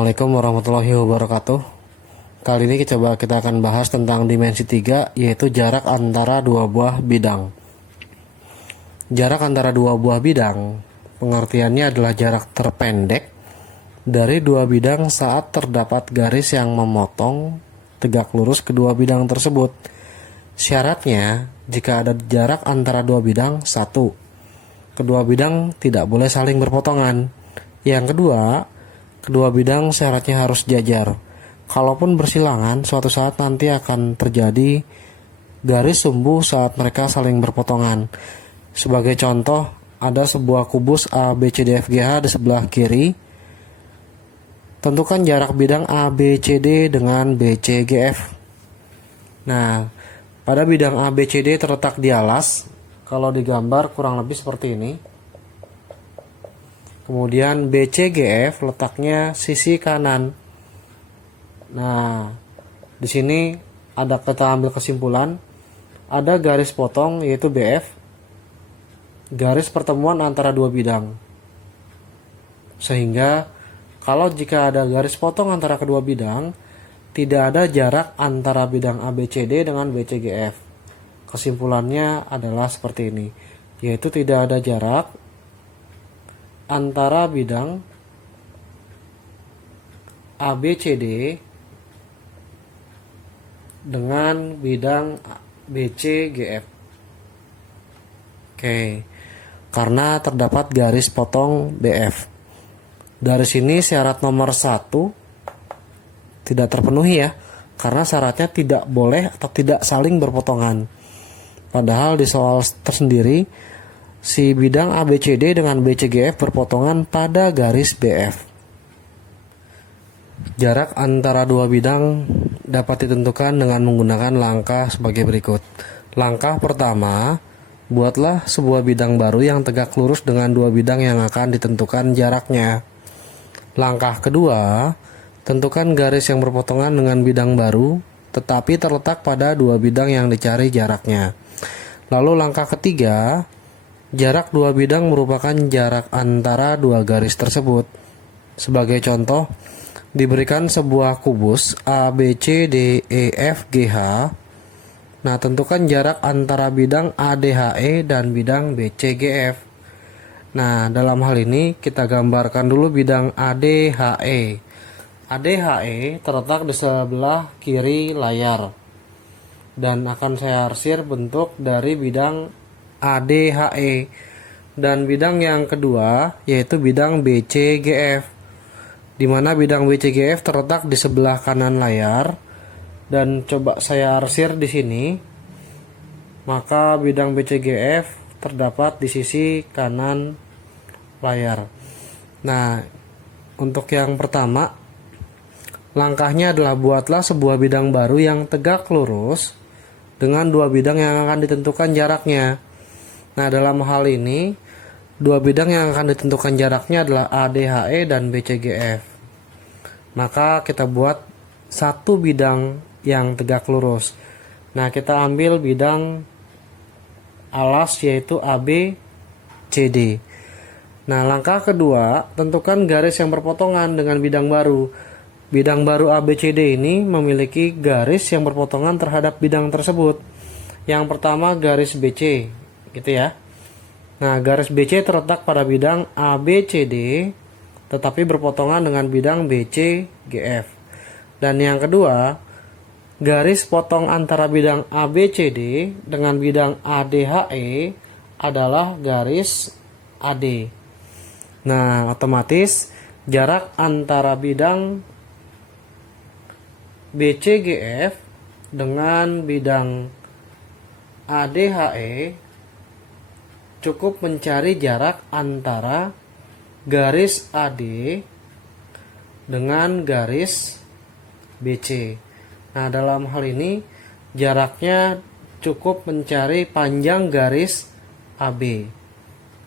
Assalamualaikum warahmatullahi wabarakatuh. Kali ini kita akan bahas tentang dimensi 3, yaitu jarak antara dua buah bidang. Jarak antara dua buah bidang, pengertiannya adalah jarak terpendek dari dua bidang saat terdapat garis yang memotong tegak lurus kedua bidang tersebut. Syaratnya, jika ada jarak antara dua bidang, satu, kedua bidang tidak boleh saling berpotongan. Yang kedua, kedua bidang syaratnya harus jajar. Kalaupun bersilangan, suatu saat nanti akan terjadi garis sumbu saat mereka saling berpotongan. Sebagai contoh, ada sebuah kubus ABCDFGH di sebelah kiri. Tentukan jarak bidang ABCD dengan BCGF. Nah, pada bidang ABCD terletak di alas. Kalau digambar kurang lebih seperti ini. Kemudian BCGF letaknya sisi kanan. Nah, di sini kita ambil kesimpulan, ada garis potong yaitu BF, garis pertemuan antara dua bidang. Sehingga kalau jika ada garis potong antara kedua bidang, tidak ada jarak antara bidang ABCD dengan BCGF. Kesimpulannya adalah seperti ini, yaitu tidak ada jarak antara bidang ABCD dengan bidang BCGF. Oke, karena terdapat garis potong BF. Dari sini syarat nomor 1 tidak terpenuhi ya, karena syaratnya tidak boleh atau tidak saling berpotongan. Padahal di soal tersendiri, si bidang ABCD dengan BCGF berpotongan pada garis BF. Jarak antara dua bidang dapat ditentukan dengan menggunakan langkah sebagai berikut. Langkah pertama, buatlah sebuah bidang baru yang tegak lurus dengan dua bidang yang akan ditentukan jaraknya. Langkah kedua, tentukan garis yang berpotongan dengan bidang baru, tetapi terletak pada dua bidang yang dicari jaraknya. Lalu langkah ketiga, jarak dua bidang merupakan jarak antara dua garis tersebut. Sebagai contoh, diberikan sebuah kubus ABCDEFGH. Nah, tentukan jarak antara bidang ADHE dan bidang BCGF. Nah, dalam hal ini kita gambarkan dulu bidang ADHE. ADHE terletak di sebelah kiri layar. Dan akan saya arsir bentuk dari bidang ADHE, dan bidang yang kedua yaitu bidang BCGF, di mana bidang BCGF terletak di sebelah kanan layar, dan coba saya arsir di sini, maka bidang BCGF terdapat di sisi kanan layar. Nah, untuk yang pertama, langkahnya adalah buatlah sebuah bidang baru yang tegak lurus dengan dua bidang yang akan ditentukan jaraknya. Nah, dalam hal ini, dua bidang yang akan ditentukan jaraknya adalah ADHE dan BCGF. Maka kita buat satu bidang yang tegak lurus. Nah, kita ambil bidang alas yaitu ABCD. Nah, langkah kedua, tentukan garis yang berpotongan dengan bidang baru. Bidang baru ABCD ini memiliki garis yang berpotongan terhadap bidang tersebut. Yang pertama garis BC, gitu ya. Nah, garis BC terletak pada bidang ABCD, tetapi berpotongan dengan bidang BCGF. Dan yang kedua, garis potong antara bidang ABCD dengan bidang ADHE adalah garis AD. Nah, otomatis jarak antara bidang BCGF dengan bidang ADHE cukup mencari jarak antara garis AD dengan garis BC. Nah, dalam hal ini jaraknya cukup mencari panjang garis AB,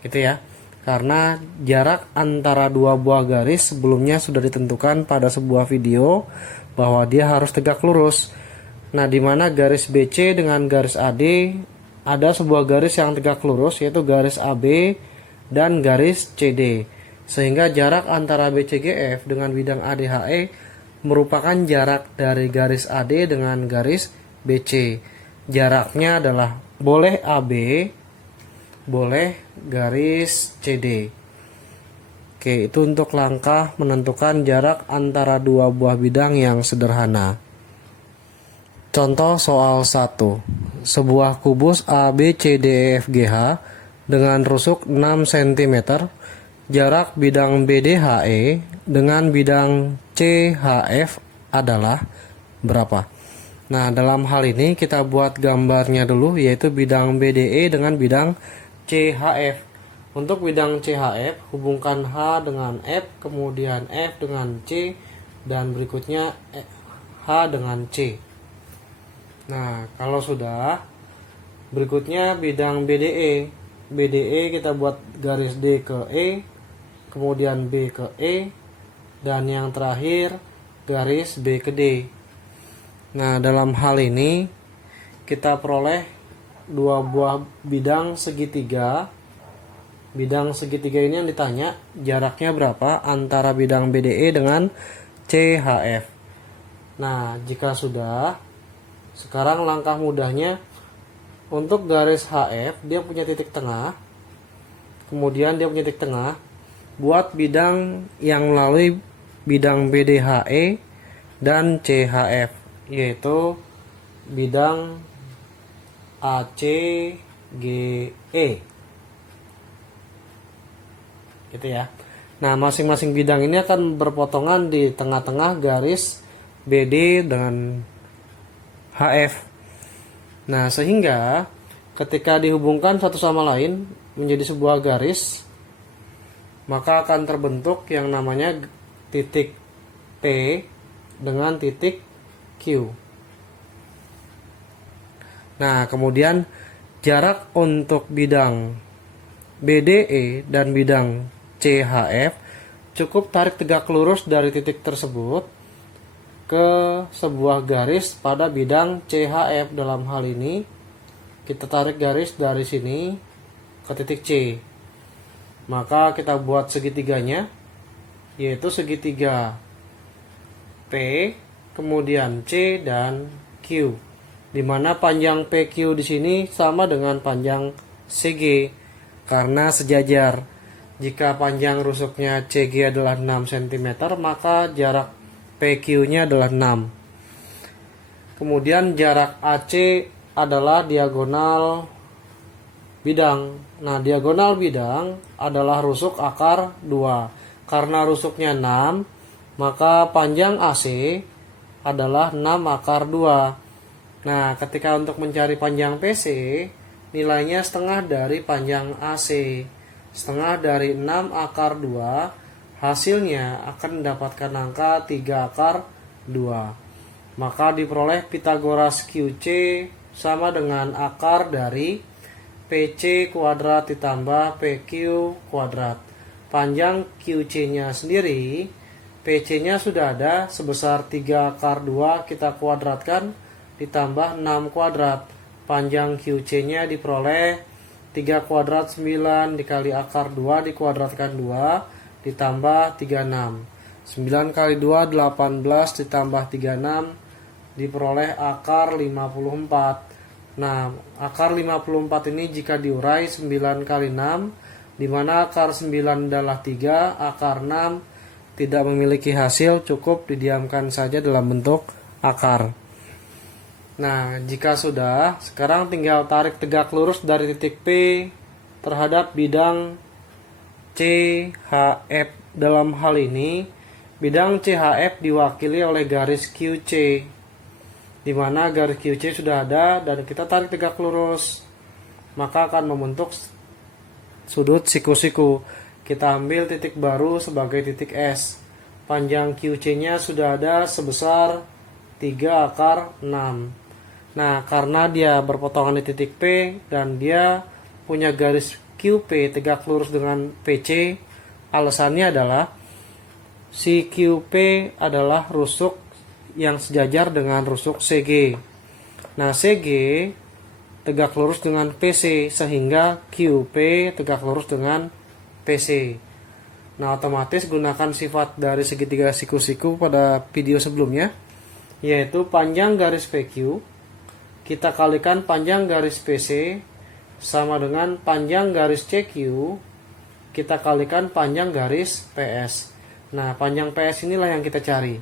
gitu ya. Karena jarak antara dua buah garis sebelumnya sudah ditentukan pada sebuah video bahwa dia harus tegak lurus. Nah, di mana garis BC dengan garis AD ada sebuah garis yang tegak lurus, yaitu garis AB dan garis CD. Sehingga jarak antara BCGF dengan bidang ADHE merupakan jarak dari garis AD dengan garis BC. Jaraknya adalah boleh AB, boleh garis CD. Oke, itu untuk langkah menentukan jarak antara dua buah bidang yang sederhana. Contoh soal 1. Sebuah kubus ABCDEFGH dengan rusuk 6 cm, jarak bidang BDHE dengan bidang CHF adalah berapa? Nah, dalam hal ini kita buat gambarnya dulu, yaitu bidang BDE dengan bidang CHF. Untuk bidang CHF, hubungkan H dengan F, kemudian F dengan C, dan berikutnya H dengan C. Nah, kalau sudah, berikutnya bidang BDE. BDE kita buat garis D ke E, kemudian B ke E, dan yang terakhir garis B ke D. Nah, dalam hal ini kita peroleh dua buah bidang segitiga. Bidang segitiga ini yang ditanya jaraknya berapa antara bidang BDE dengan CHF. Nah, jika sudah, sekarang langkah mudahnya untuk garis HF dia punya titik tengah. Kemudian dia punya titik tengah. Buat bidang yang melalui bidang BDHE dan CHF, yaitu bidang ACGE. Gitu ya. Nah, masing-masing bidang ini akan berpotongan di tengah-tengah garis BD dengan HF. Nah, sehingga ketika dihubungkan satu sama lain menjadi sebuah garis, maka akan terbentuk yang namanya titik P dengan titik Q. Nah, kemudian jarak untuk bidang BDE dan bidang CHF cukup tarik tegak lurus dari titik tersebut ke sebuah garis pada bidang CHF. Dalam hal ini kita tarik garis dari sini ke titik C. Maka kita buat segitiganya, yaitu segitiga P, kemudian C dan Q, di mana panjang PQ di sini sama dengan panjang CG karena sejajar. Jika panjang rusuknya CG adalah 6 cm, maka jarak PQ-nya adalah 6. Kemudian jarak AC adalah diagonal bidang. Nah, diagonal bidang adalah rusuk akar 2. Karena rusuknya 6, maka panjang AC adalah 6 akar 2. Nah, ketika untuk mencari panjang PC, nilainya setengah dari panjang AC. Setengah dari 6 akar 2, hasilnya akan mendapatkan angka 3 akar 2. Maka diperoleh Pitagoras QC sama dengan akar dari PC kuadrat ditambah PQ kuadrat. Panjang QC-nya sendiri, PC-nya sudah ada sebesar 3 akar 2 kita kuadratkan ditambah 6 kuadrat. Panjang QC-nya diperoleh 3 kuadrat 9 dikali akar 2 dikuadratkan 2 ditambah 36. 9 kali 2 18 ditambah 36 diperoleh akar 54. Nah, akar 54 ini jika diurai 9 kali 6, di mana akar 9 adalah 3, akar 6 tidak memiliki hasil, cukup didiamkan saja dalam bentuk akar. Nah, jika sudah, sekarang tinggal tarik tegak lurus dari titik P terhadap bidang CHF. Dalam hal ini, bidang CHF diwakili oleh garis QC, di mana garis QC sudah ada dan kita tarik tegak lurus, maka akan membentuk sudut siku-siku. Kita ambil titik baru sebagai titik S. Panjang QC-nya sudah ada sebesar 3 akar 6. Nah, karena dia berpotongan di titik P dan dia punya garis QP tegak lurus dengan PC, alasannya adalah si QP adalah rusuk yang sejajar dengan rusuk CG. Nah, CG tegak lurus dengan PC sehingga QP tegak lurus dengan PC. Nah, otomatis gunakan sifat dari segitiga siku-siku pada video sebelumnya, yaitu panjang garis PQ kita kalikan panjang garis PC sama dengan panjang garis CQ kita kalikan panjang garis PS. Nah, panjang PS inilah yang kita cari.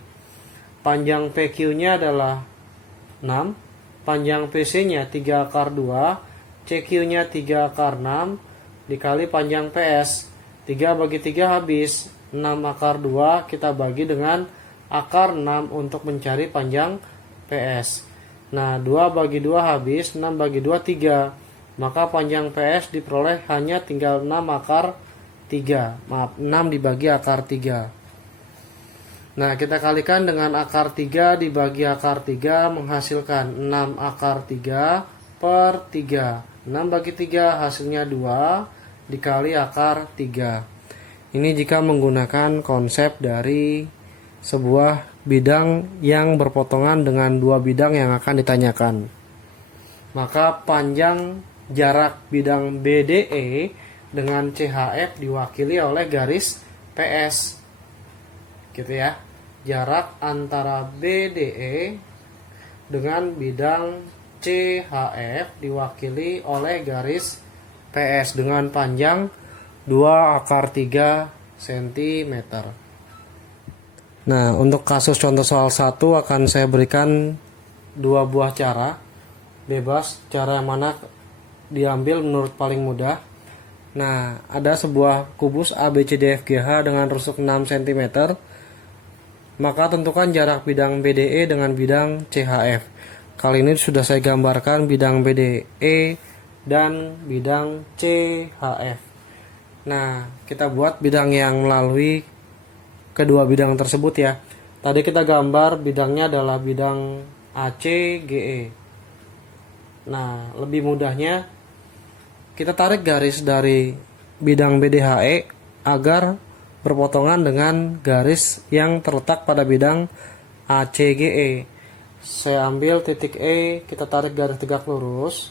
Panjang PQ-nya adalah 6, panjang PC-nya 3 akar 2, CQ-nya 3 akar 6, dikali panjang PS. 3 bagi 3 habis, 6 akar 2 kita bagi dengan akar 6 untuk mencari panjang PS. Nah, 2 bagi 2 habis, 6 bagi 2 3. Maka panjang PS diperoleh hanya tinggal 6 akar 3. Maaf, 6 dibagi akar 3. Nah, kita kalikan dengan akar 3 dibagi akar 3 menghasilkan 6 akar 3 per 3. 6 bagi 3 hasilnya 2 dikali akar 3. Ini jika menggunakan konsep dari sebuah bidang yang berpotongan dengan dua bidang yang akan ditanyakan. Maka panjang jarak bidang BDE dengan CHF diwakili oleh garis PS. Gitu ya. Jarak antara BDE dengan bidang CHF diwakili oleh garis PS dengan panjang 2 akar 3 cm. Nah, untuk kasus contoh soal 1 akan saya berikan 2 buah cara. Bebas cara yang mana diambil menurut paling mudah. Nah, ada sebuah kubus ABCDFGH dengan rusuk 6 cm. Maka tentukan jarak bidang BDE dengan bidang CHF. Kali ini sudah saya gambarkan bidang BDE dan bidang CHF. Nah, kita buat bidang yang melalui kedua bidang tersebut ya. Tadi kita gambar bidangnya adalah bidang ACGE. Nah, lebih mudahnya kita tarik garis dari bidang BDHE agar berpotongan dengan garis yang terletak pada bidang ACGE. Saya ambil titik E, kita tarik garis tegak lurus,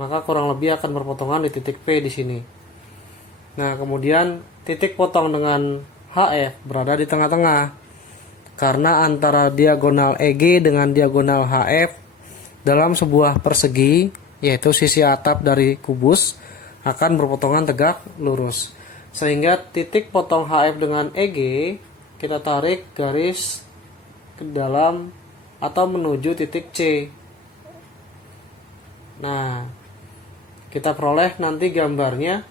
maka kurang lebih akan berpotongan di titik P di sini. Nah, kemudian titik potong dengan HF berada di tengah-tengah. Karena antara diagonal EG dengan diagonal HF dalam sebuah persegi, yaitu sisi atap dari kubus, akan berpotongan tegak lurus. Sehingga titik potong HF dengan EG, kita tarik garis ke dalam atau menuju titik C. Nah, kita peroleh nanti gambarnya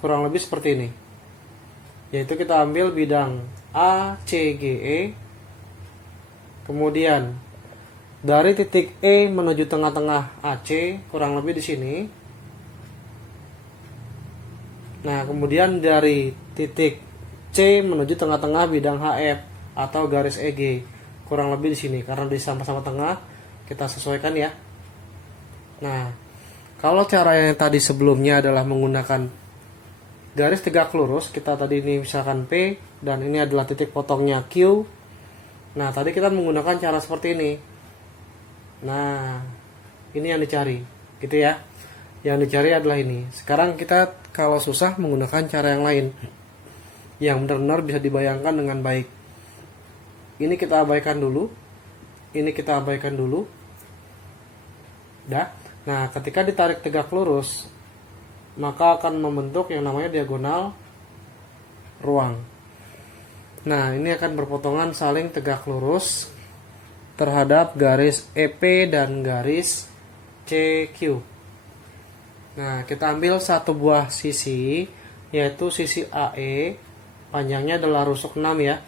kurang lebih seperti ini. Yaitu kita ambil bidang ACGE, kemudian dari titik E menuju tengah-tengah AC kurang lebih di sini. Nah, kemudian dari titik C menuju tengah-tengah bidang HF atau garis EG kurang lebih di sini. Karena di sama-sama tengah, kita sesuaikan ya. Nah, kalau cara yang tadi sebelumnya adalah menggunakan garis tegak lurus, kita tadi ini misalkan P dan ini adalah titik potongnya Q. Nah, tadi kita menggunakan cara seperti ini. Nah, ini yang dicari, gitu ya. Yang dicari adalah ini. Sekarang kita kalau susah menggunakan cara yang lain, yang benar-benar bisa dibayangkan dengan baik. Ini kita abaikan dulu. Ini kita abaikan dulu. Dah. Nah, ketika ditarik tegak lurus, maka akan membentuk yang namanya diagonal ruang. Nah, ini akan berpotongan saling tegak lurus terhadap garis EP dan garis CQ. Nah, kita ambil satu buah sisi, yaitu sisi AE, panjangnya adalah rusuk 6 ya.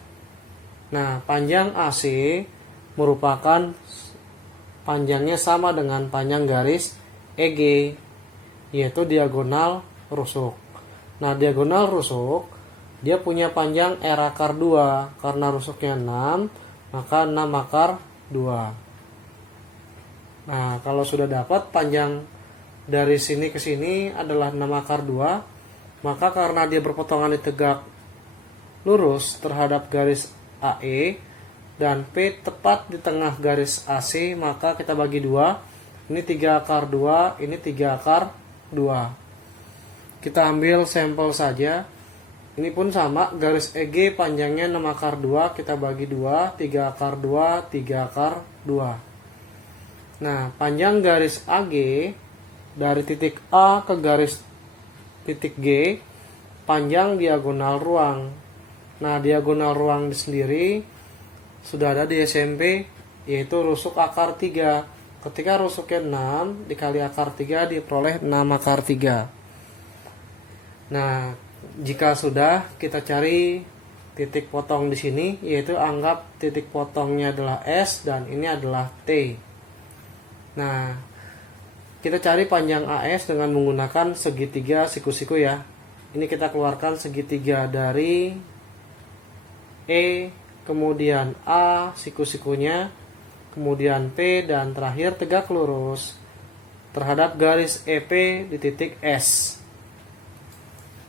Nah, panjang AC merupakan panjangnya sama dengan panjang garis EG, yaitu diagonal rusuk. Nah, diagonal rusuk dia punya panjang R akar 2. Karena rusuknya 6, maka 6 akar 2. Nah, kalau sudah dapat panjang dari sini ke sini adalah 6 akar 2, maka karena dia berpotongan di tegak lurus terhadap garis AE dan P tepat di tengah garis AC, maka kita bagi 2. Ini 3 akar 2, ini 3 akar 2. Kita ambil sampel saja. Ini pun sama, garis EG panjangnya 6 akar 2, kita bagi 2, 3 akar 2, 3 akar 2. Nah, panjang garis AG dari titik A ke garis titik G, panjang diagonal ruang. Nah, diagonal ruang sendiri sudah ada di SMP, yaitu rusuk akar 3. Ketika rusuknya 6 dikali akar 3 diperoleh 6 akar 3. Nah, jika sudah, kita cari titik potong di sini, yaitu anggap titik potongnya adalah S dan ini adalah T. Nah, kita cari panjang AS dengan menggunakan segitiga siku-siku ya. Ini kita keluarkan segitiga dari E, kemudian A siku-sikunya, kemudian P, dan terakhir tegak lurus terhadap garis EP di titik S.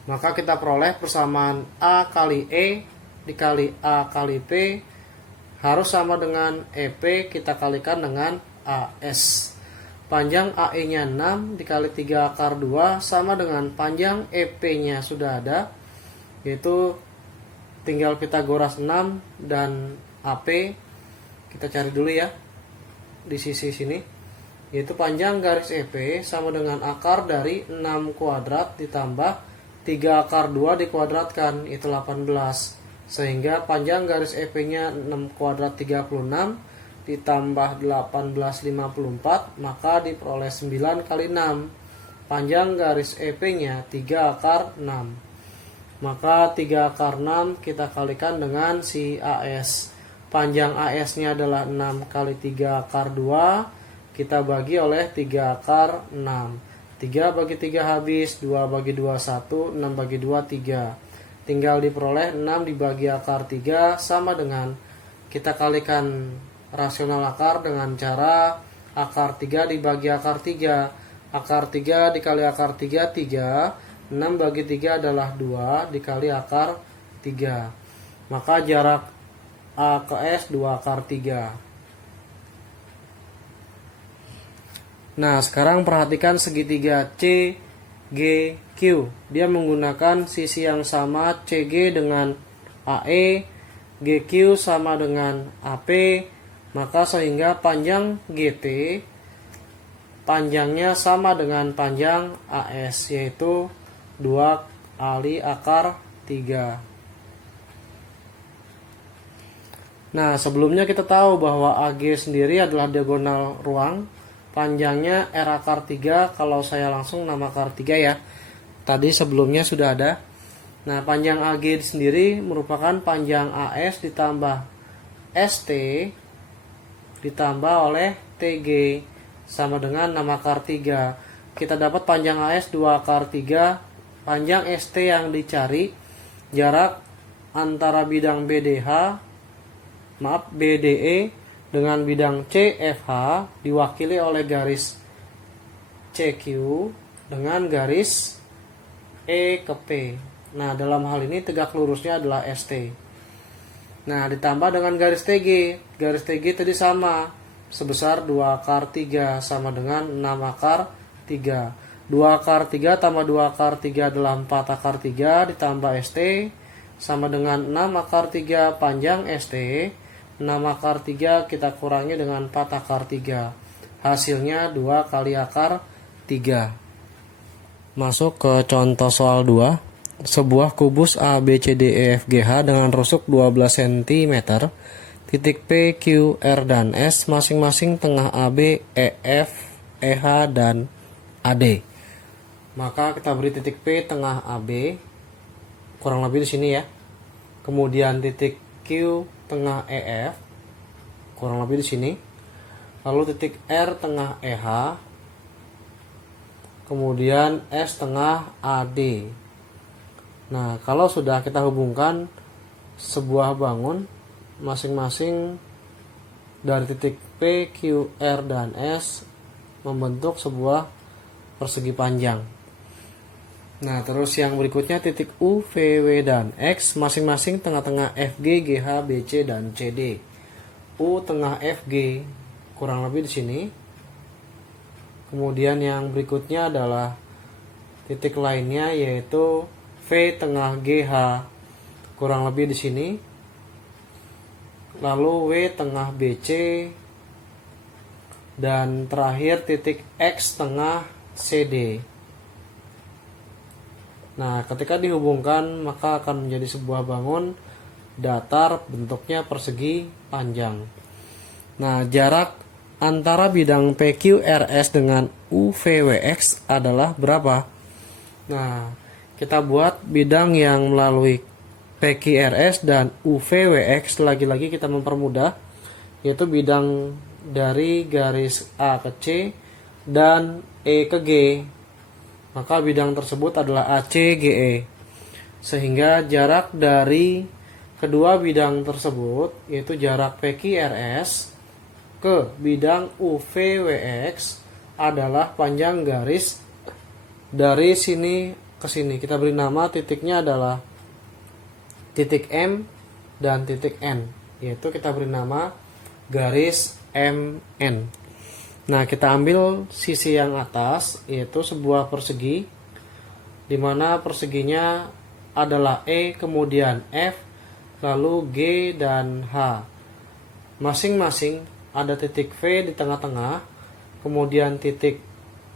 Maka kita peroleh persamaan A kali E dikali A kali P harus sama dengan EP kita kalikan dengan AS. Panjang AE-nya 6 dikali 3 akar 2 sama dengan panjang EP-nya sudah ada, yaitu tinggal Pitagoras 6 dan AP. Kita cari dulu ya di sisi sini, yaitu panjang garis EP sama dengan akar dari 6 kuadrat ditambah 3 akar 2 dikuadratkan, itu 18. Sehingga panjang garis EP-nya 6 kuadrat 36 ditambah 1854, maka diperoleh 9 kali 6. Panjang garis EP-nya 3 akar 6. Maka 3 akar 6 kita kalikan dengan si AS. Panjang AS-nya adalah 6 kali 3 akar 2, kita bagi oleh 3 akar 6. 3 bagi 3 habis, 2 bagi 2 1, 6 bagi 2 3. Tinggal diperoleh 6 dibagi akar 3 sama dengan kita kalikan rasional akar dengan cara akar 3 dibagi akar 3. Akar 3 dikali akar 3, 3. 6 bagi 3 adalah 2 dikali akar 3. Maka jarak A ke S 2 akar 3. Nah, sekarang perhatikan segitiga CGQ. Dia menggunakan sisi yang sama, CG dengan AE, GQ sama dengan AP, maka sehingga panjang GT panjangnya sama dengan panjang AS, yaitu 2 kali akar 3. Nah, sebelumnya kita tahu bahwa AG sendiri adalah diagonal ruang. Panjangnya R akar 3, kalau saya langsung 6 akar 3 ya. Tadi sebelumnya sudah ada. Nah, panjang AG sendiri merupakan panjang AS ditambah ST ditambah oleh TG sama dengan 6 akar 3. Kita dapat panjang AS 2 akar 3, panjang ST yang dicari, jarak antara bidang BDE dengan bidang CFH diwakili oleh garis CQ dengan garis E ke P. Nah, dalam hal ini tegak lurusnya adalah ST. Nah, ditambah dengan garis TG. Garis TG tadi sama, sebesar 2 akar 3 sama dengan 6 akar 3. 2 akar 3 tambah 2 akar 3 adalah 4 akar 3 ditambah ST sama dengan 6 akar 3 panjang ST. 6 akar 3 kita kurangi dengan 4 akar 3. Hasilnya 2 kali akar 3. Masuk ke contoh soal 2. Sebuah kubus ABCDEFGH dengan rusuk 12 cm, titik P, Q, R, dan S masing-masing tengah AB, EF, EH, dan AD. Maka kita beri titik P tengah AB, kurang lebih di sini ya. Kemudian titik Q tengah EF, kurang lebih di sini. Lalu titik R tengah EH, kemudian S tengah AD. Nah, kalau sudah kita hubungkan sebuah bangun masing-masing dari titik P, Q, R, dan S membentuk sebuah persegi panjang. Nah, terus yang berikutnya titik U, V, W, dan X masing-masing tengah-tengah FG, GH, BC, dan CD. U tengah FG kurang lebih di sini. Kemudian yang berikutnya adalah titik lainnya yaitu V tengah GH kurang lebih di sini. Lalu W tengah BC, dan terakhir titik X tengah CD. Nah, ketika dihubungkan maka akan menjadi sebuah bangun datar bentuknya persegi panjang. Nah, jarak antara bidang PQRS dengan UVWX adalah berapa? Nah, kita buat bidang yang melalui PQRS dan UVWX, lagi-lagi kita mempermudah, yaitu bidang dari garis A ke C dan E ke G. Maka bidang tersebut adalah ACGE. Sehingga jarak dari kedua bidang tersebut, yaitu jarak PQRS ke bidang UVWX, adalah panjang garis dari sini ke sini. Kita beri nama titiknya adalah titik M dan titik N, yaitu kita beri nama garis MN. Nah, kita ambil sisi yang atas, yaitu sebuah persegi, di mana perseginya adalah E, kemudian F, lalu G dan H. Masing-masing ada titik V di tengah-tengah, kemudian titik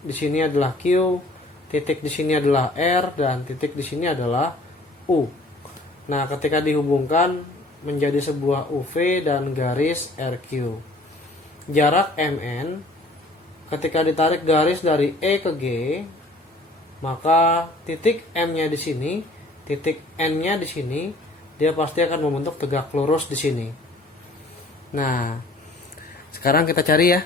di sini adalah Q, titik di sini adalah R, dan titik di sini adalah U. Nah, ketika dihubungkan menjadi sebuah UV dan garis RQ. Jarak MN, ketika ditarik garis dari E ke G, maka titik M-nya di sini, titik N-nya di sini, dia pasti akan membentuk tegak lurus di sini. Nah, sekarang kita cari ya.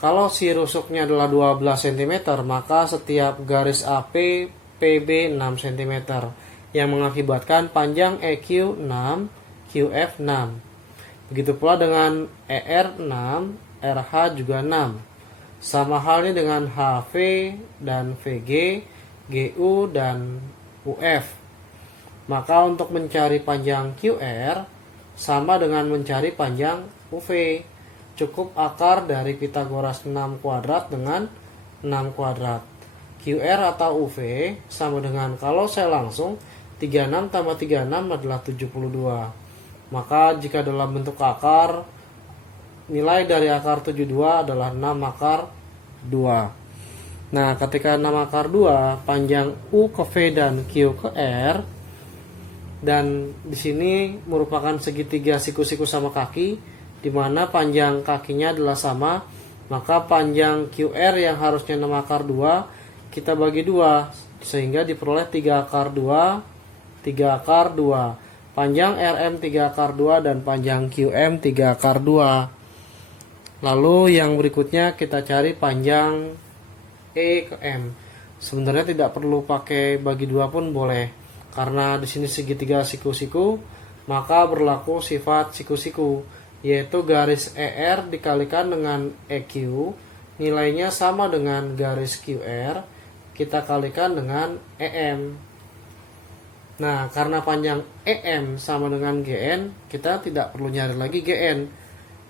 Kalau si rusuknya adalah 12 cm, maka setiap garis AP PB 6 cm, yang mengakibatkan panjang EQ 6, QF 6. Begitu pula dengan ER 6, RH juga 6. Sama halnya dengan HV dan VG, GU dan UF. Maka untuk mencari panjang QR sama dengan mencari panjang UV. Cukup akar dari Pitagoras 6 kuadrat dengan 6 kuadrat. QR atau UV sama dengan, kalau saya langsung, 36 tambah 36 adalah 72. Maka jika dalam bentuk akar, nilai dari akar 72 adalah 6 akar 2. Nah, ketika 6 akar 2, panjang U ke V dan Q ke R, dan di sini merupakan segitiga siku-siku sama kaki, di mana panjang kakinya adalah sama, maka panjang QR yang harusnya 6 akar 2, kita bagi 2, sehingga diperoleh 3 akar 2, 3 akar 2. Panjang RM 3 akar 2 dan panjang QM 3 akar 2. Lalu yang berikutnya kita cari panjang E ke M. Sebenarnya tidak perlu pakai bagi 2 pun boleh, karena di sini segitiga siku-siku, maka berlaku sifat siku-siku, yaitu garis ER dikalikan dengan EQ, nilainya sama dengan garis QR, kita kalikan dengan EM. Nah, karena panjang EM sama dengan GN, kita tidak perlu nyari lagi GN.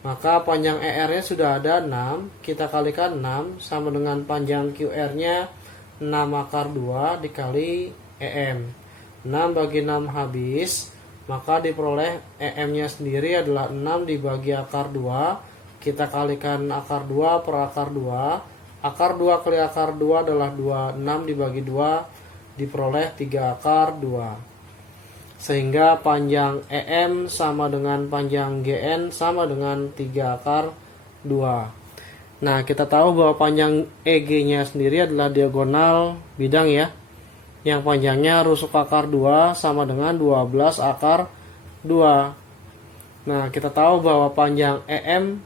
Maka panjang ER-nya sudah ada 6, kita kalikan 6 sama dengan panjang QR-nya 6 akar 2 dikali EM. 6 bagi 6 habis, maka diperoleh EM-nya sendiri adalah 6 dibagi akar 2, kita kalikan akar 2 per akar 2. Akar 2 kali akar 2 adalah 2, 6 dibagi 2 diperoleh 3 akar 2. Sehingga panjang EM sama dengan panjang GN sama dengan 3 akar 2. Nah, kita tahu bahwa panjang EG-nya sendiri adalah diagonal bidang ya, yang panjangnya rusuk akar 2 sama dengan 12 akar 2. Nah, kita tahu bahwa panjang EM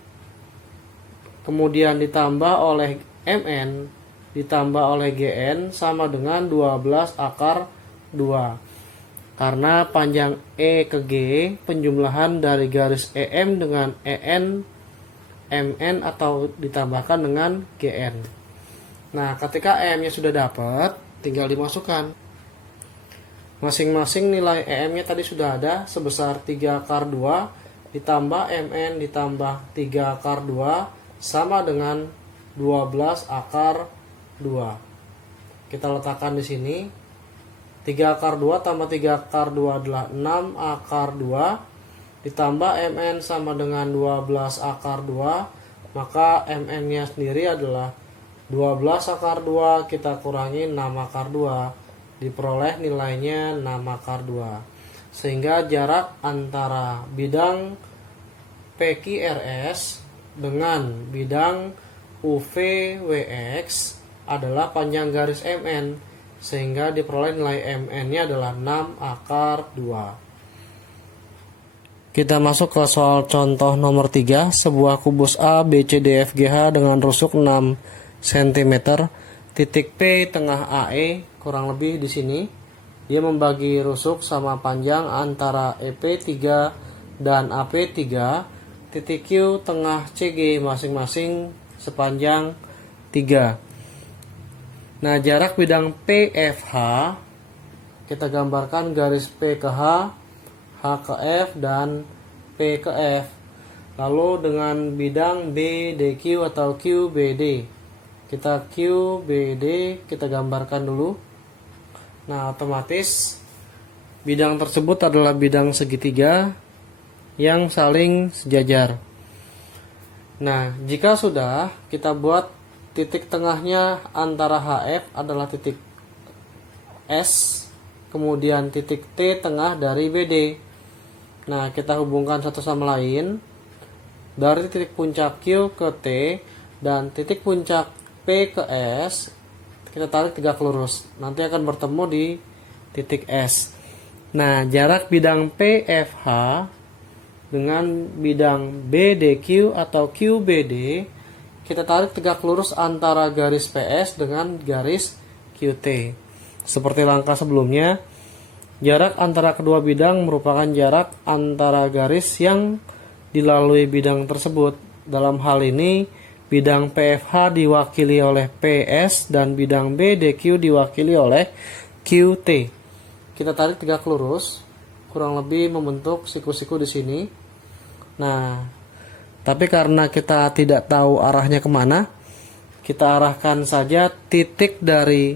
kemudian ditambah oleh MN ditambah oleh GN sama dengan 12 akar 2. Karena panjang E ke G penjumlahan dari garis EM dengan EN, MN atau ditambahkan dengan GN. Nah, ketika EM-nya sudah dapat, tinggal dimasukkan. Masing-masing nilai EM-nya tadi sudah ada sebesar 3 akar 2 ditambah MN ditambah 3 akar 2 sama dengan 12 akar 2. Kita letakkan di sini. 3 akar 2 tambah 3 akar 2 adalah 6 akar 2. Ditambah MN sama dengan 12 akar 2. Maka MN nya sendiri adalah 12 akar 2 kita kurangi 6 akar 2. Diperoleh nilainya 6 akar 2. Sehingga jarak antara bidang PQRS dengan bidang UVWX adalah panjang garis MN, sehingga diperoleh nilai MN-nya adalah 6 akar 2. Kita masuk ke soal contoh nomor 3. Sebuah kubus A, B, C, D, F, G, H dengan rusuk 6 cm. Titik P tengah AE, kurang lebih di sini. Dia membagi rusuk sama panjang antara EP3 dan AP3. Titik Q tengah CG masing-masing sepanjang 3. Nah, jarak bidang PFH kita gambarkan garis P ke H, H ke F, dan P ke F. Lalu dengan bidang BDQ atau QBD. Kita QBD kita gambarkan dulu. Nah, otomatis bidang tersebut adalah bidang segitiga yang saling sejajar. Nah, jika sudah, kita buat titik tengahnya antara HF adalah titik S, kemudian titik T tengah dari BD. Nah, kita hubungkan satu sama lain dari titik puncak Q ke T dan titik puncak P ke S. Kita tarik tegak lurus, nanti akan bertemu di titik S. Nah, jarak bidang PFH dengan bidang BDQ atau QBD, kita tarik tegak lurus antara garis PS dengan garis QT. Seperti langkah sebelumnya, jarak antara kedua bidang merupakan jarak antara garis yang dilalui bidang tersebut. Dalam hal ini, bidang PFH diwakili oleh PS dan bidang BDQ diwakili oleh QT. Kita tarik tegak lurus, kurang lebih membentuk siku-siku di sini. Nah, tapi karena kita tidak tahu arahnya kemana, kita arahkan saja titik dari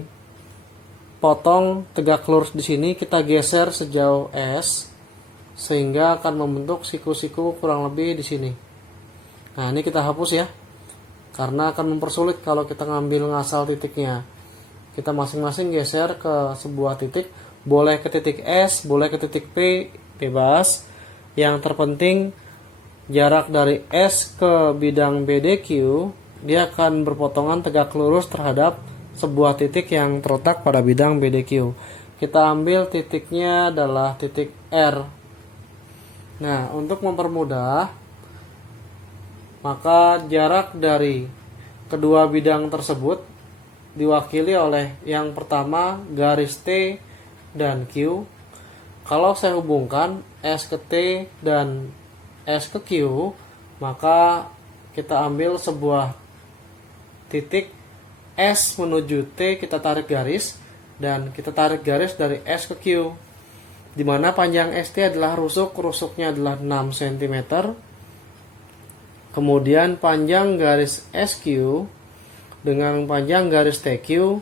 potong tegak lurus di sini, kita geser sejauh S, sehingga akan membentuk siku-siku kurang lebih di sini. Nah, ini kita hapus ya, karena akan mempersulit kalau kita ngambil ngasal titiknya. Kita masing-masing geser ke sebuah titik, boleh ke titik S, boleh ke titik P, bebas. Yang terpenting jarak dari S ke bidang BDQ, dia akan berpotongan tegak lurus terhadap sebuah titik yang terletak pada bidang BDQ. Kita ambil titiknya adalah titik R. Nah, untuk mempermudah, maka jarak dari kedua bidang tersebut diwakili oleh yang pertama garis T dan Q. Kalau saya hubungkan S ke T dan S ke Q, maka kita ambil sebuah titik S menuju T, kita tarik garis, dan kita tarik garis dari S ke Q, di mana panjang ST adalah rusuknya adalah 6 cm. Kemudian panjang garis SQ dengan panjang garis TQ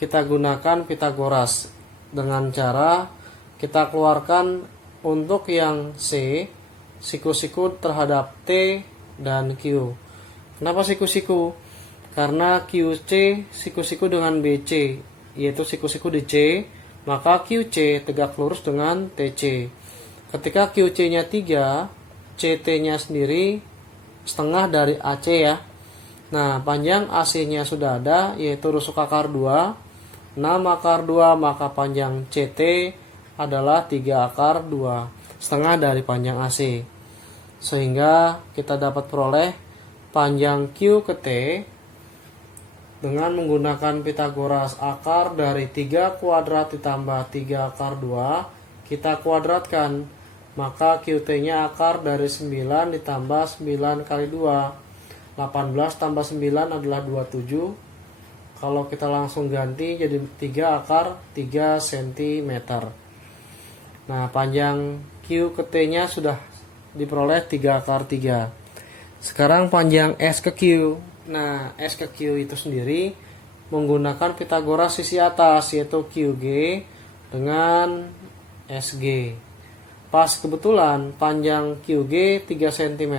kita gunakan Pitagoras dengan cara kita keluarkan untuk yang C siku-siku terhadap T dan Q. Kenapa siku-siku? Karena QC siku-siku dengan BC, yaitu siku-siku di C, maka QC tegak lurus dengan TC. Ketika QC-nya 3, CT-nya sendiri setengah dari AC ya. Nah, panjang AC-nya sudah ada, yaitu rusuk akar 2, 6 akar 2, maka panjang CT adalah 3 akar 2, setengah dari panjang AC. Sehingga kita dapat peroleh panjang Q ke T dengan menggunakan Pitagoras akar dari 3 kuadrat ditambah 3 akar 2, kita kuadratkan. Maka QT-nya akar dari 9 ditambah 9 kali 2. 18 tambah 9 adalah 27. Kalau kita langsung ganti jadi 3 akar 3 cm. Nah, panjang Q ke T-nya sudah diperoleh 3 akar 3. Sekarang panjang S ke Q. Nah, S ke Q itu sendiri menggunakan Pitagoras sisi atas, yaitu QG dengan SG. Pas kebetulan panjang QG 3 cm,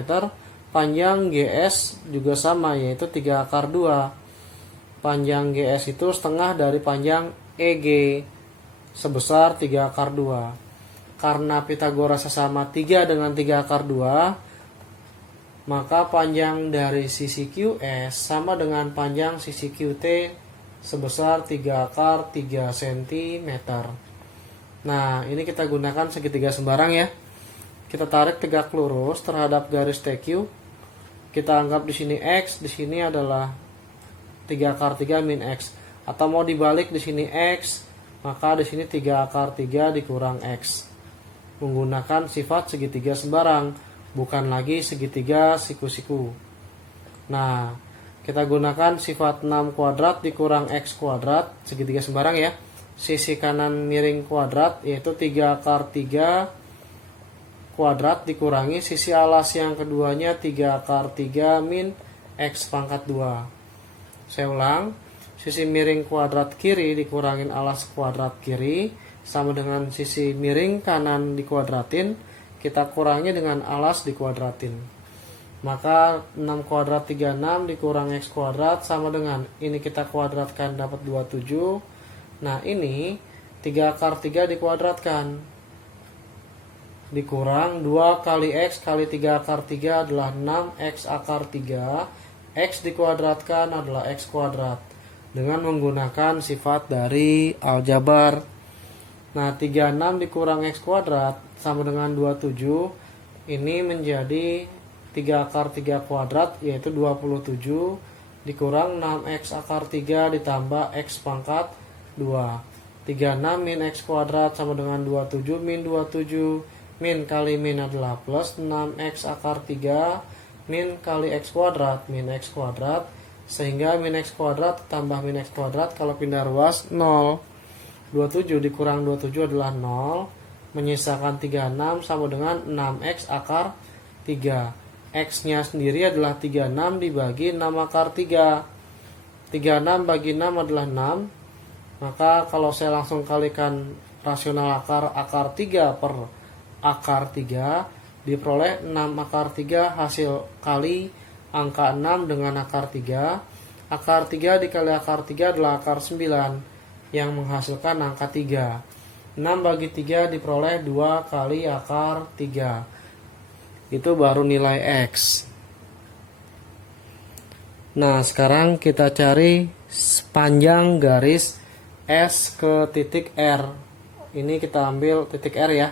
panjang GS juga sama, yaitu 3 akar 2. Panjang GS itu setengah dari panjang EG sebesar 3 akar 2. Karena Pitagoras sesama 3 dengan 3 akar 2, maka panjang dari sisi QS sama dengan panjang sisi QT sebesar 3 akar 3 cm. Nah, ini kita gunakan segitiga sembarang ya. Kita tarik tegak lurus terhadap garis TQ. Kita anggap di sini X, di sini adalah 3 akar 3 min X. Atau mau dibalik, di sini X, maka di sini 3 akar 3 dikurang X. Menggunakan sifat segitiga sembarang, bukan lagi segitiga siku-siku. Nah, kita gunakan sifat 6 kuadrat dikurang X kuadrat, segitiga sembarang ya. Sisi kanan miring kuadrat, yaitu 3 akar 3 kuadrat dikurangi sisi alas yang keduanya 3 akar 3 min X pangkat 2. Saya ulang, sisi miring kuadrat kiri dikurangin alas kuadrat kiri sama dengan sisi miring kanan dikuadratin, kita kurangi dengan alas dikuadratin. Maka 6 kuadrat 36 dikurang X kuadrat sama dengan, ini kita kuadratkan dapat 27. Nah, ini 3 akar 3 dikuadratkan, dikurang 2 kali X kali 3 akar 3 adalah 6X akar 3. X dikuadratkan adalah X kuadrat dengan menggunakan sifat dari aljabar. Nah, 36 dikurang X kuadrat sama dengan 27. Ini menjadi 3 akar 3 kuadrat, yaitu 27 dikurang 6X akar 3 ditambah X pangkat 2. 36 min X kuadrat sama dengan 27 min 27. Min kali min adalah plus, 6X akar 3 min kali X kuadrat min X kuadrat. Sehingga min X kuadrat tambah min X kuadrat kalau pindah ruas 0. 27 dikurang 27 adalah 0. Menyisakan 36 sama dengan 6X akar 3. X nya sendiri adalah 36 dibagi 6 akar 3. 36 bagi 6 adalah 6. Maka kalau saya langsung kalikan rasional akar 3 per akar 3, diperoleh 6 akar 3 hasil kali angka 6 dengan akar 3. Akar 3 dikali akar 3 adalah akar 9 yang menghasilkan angka 3. 6 bagi 3 diperoleh 2 kali akar 3. Itu baru nilai X. Nah, sekarang kita cari panjang garis S ke titik R. Ini kita ambil titik R ya.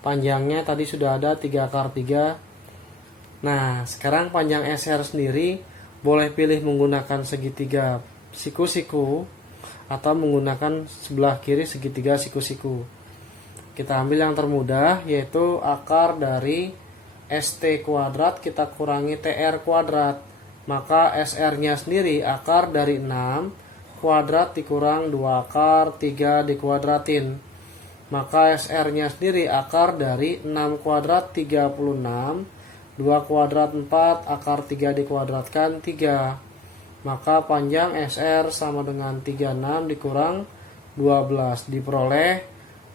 Panjangnya tadi sudah ada 3 akar 3. Nah, sekarang panjang SR sendiri boleh pilih menggunakan segitiga siku-siku atau menggunakan sebelah kiri segitiga siku-siku. Kita ambil yang termudah, yaitu akar dari ST kuadrat kita kurangi TR kuadrat. Maka SR nya sendiri akar dari 6 kuadrat dikurang 2 akar 3 dikuadratin. Maka SR nya sendiri akar dari 6 kuadrat 36, 2 kuadrat 4, akar 3 dikuadratkan 3. Maka panjang SR sama dengan 36 dikurang 12. Diperoleh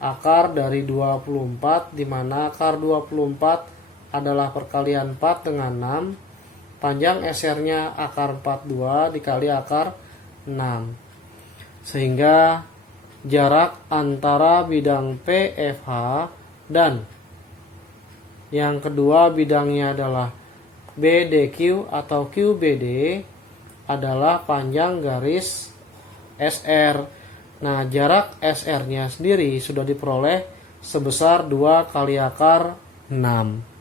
akar dari 24, di mana akar 24 adalah perkalian 4 dengan 6. Panjang SR nya akar 42 dikali akar 6. Sehingga jarak antara bidang PFH dan yang kedua bidangnya adalah BDQ atau QBD adalah panjang garis SR. Nah, jarak SR nya sendiri sudah diperoleh sebesar 2 kali akar 6.